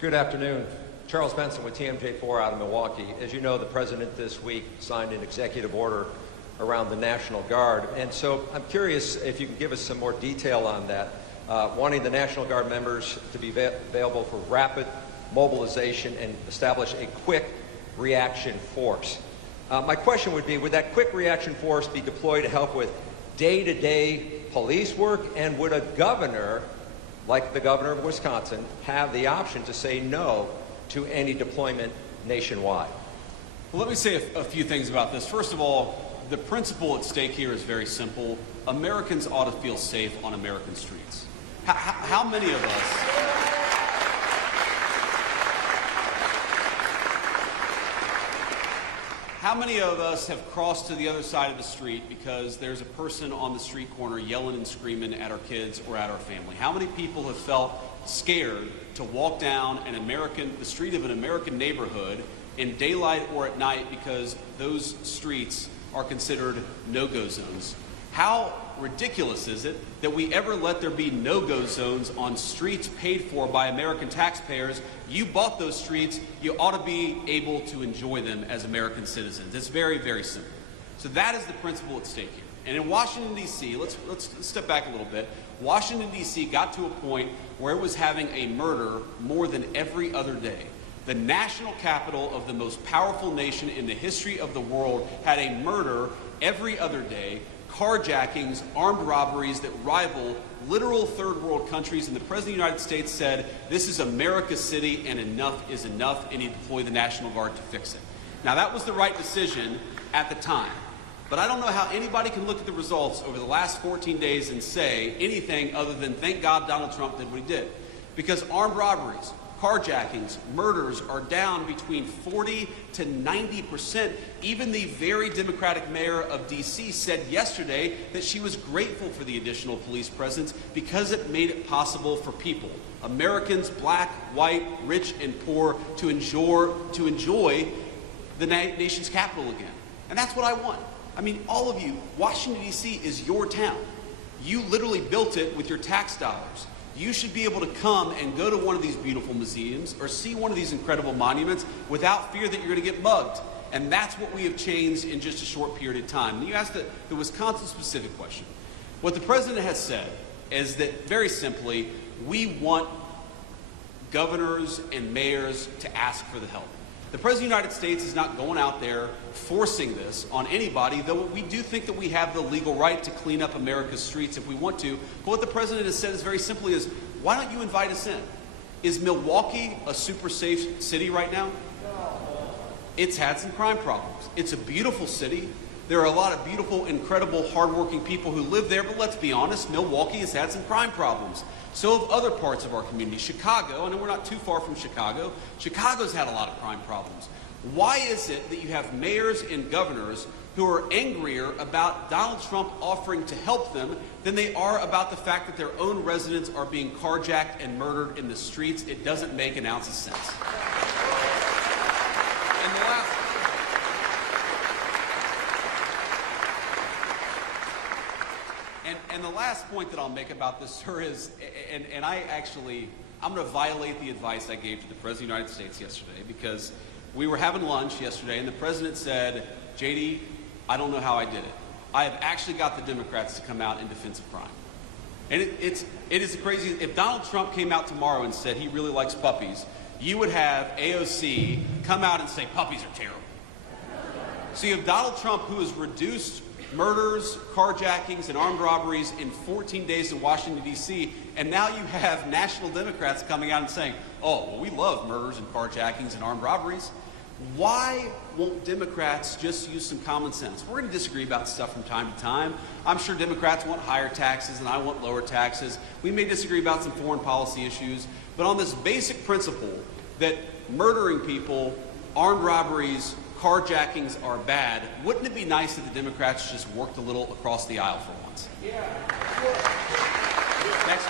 Good afternoon. Charles Benson with TMJ4 out of Milwaukee. As you know, the President this week signed an executive order around the National Guard. And so I'm curious if you can give us some more detail on that, wanting the National Guard members to be available for rapid mobilization and establish a quick reaction force. My question would be, would that quick reaction force be deployed to help with day-to-day police work, and would a governor, like the governor of Wisconsin, have the option to say no to any deployment nationwide? Well, let me say a few things about this. First of all, the principle at stake here is very simple. Americans ought to feel safe on American streets. How many of us... How many of us have crossed to the other side of the street because there's a person on the street corner yelling and screaming at our kids or at our family? How many people have felt scared to walk down the street of an American neighborhood in daylight or at night because those streets are considered no-go zones? How ridiculous is it that we ever let there be no-go zones on streets paid for by American taxpayers? You bought those streets, you ought to be able to enjoy them as American citizens. It's very, very simple. So that is the principle at stake here. And in Washington, D.C., let's step back a little bit. Washington, D.C. got to a point where it was having a murder more than every other day. The national capital of the most powerful nation in the history of the world had a murder every other day, carjackings, armed robberies that rival literal third world countries, and the President of the United States said, this is America's city and enough is enough, and he deployed the National Guard to fix it. Now that was the right decision at the time, but I don't know how anybody can look at the results over the last 14 days and say anything other than thank God Donald Trump did what he did. Because armed robberies, carjackings, murders are down between 40 to 90%. Even the very Democratic mayor of D.C. said yesterday that she was grateful for the additional police presence because it made it possible for people, Americans, black, white, rich, and poor, to enjoy the nation's capital again. And that's what I want. I mean, all of you, Washington, D.C. is your town. You literally built it with your tax dollars. You should be able to come and go to one of these beautiful museums or see one of these incredible monuments without fear that you're going to get mugged. And that's what we have changed in just a short period of time. And you asked the Wisconsin-specific question. What the President has said is that, very simply, we want governors and mayors to ask for the help. The President of the United States is not going out there forcing this on anybody, though we do think that we have the legal right to clean up America's streets if we want to. But what the President has said is very simply is, why don't you invite us in? Is Milwaukee a super safe city right now? It's had some crime problems. It's a beautiful city. There are a lot of beautiful, incredible, hardworking people who live there, but let's be honest, Milwaukee has had some crime problems. So have other parts of our community. Chicago, I know we're not too far from Chicago, Chicago's had a lot of crime problems. Why is it that you have mayors and governors who are angrier about Donald Trump offering to help them than they are about the fact that their own residents are being carjacked and murdered in the streets? It doesn't make an ounce of sense. And the last point that I'll make about this, sir, is, and I'm going to violate the advice I gave to the President of the United States yesterday, because we were having lunch yesterday and the President said, J.D., I don't know how I did it. I have actually got the Democrats to come out in defense of crime. And it is crazy. If Donald Trump came out tomorrow and said he really likes puppies, you would have AOC come out and say puppies are terrible. So you have Donald Trump, who has reduced murders, carjackings, and armed robberies in 14 days in Washington, D.C., and now you have national Democrats coming out and saying, oh, well, we love murders and carjackings and armed robberies. Why won't Democrats just use some common sense? We're going to disagree about stuff from time to time. I'm sure Democrats want higher taxes and I want lower taxes. We may disagree about some foreign policy issues, but on this basic principle that murdering people, armed robberies, carjackings are bad, wouldn't it be nice if the Democrats just worked a little across the aisle for once? Yeah. Next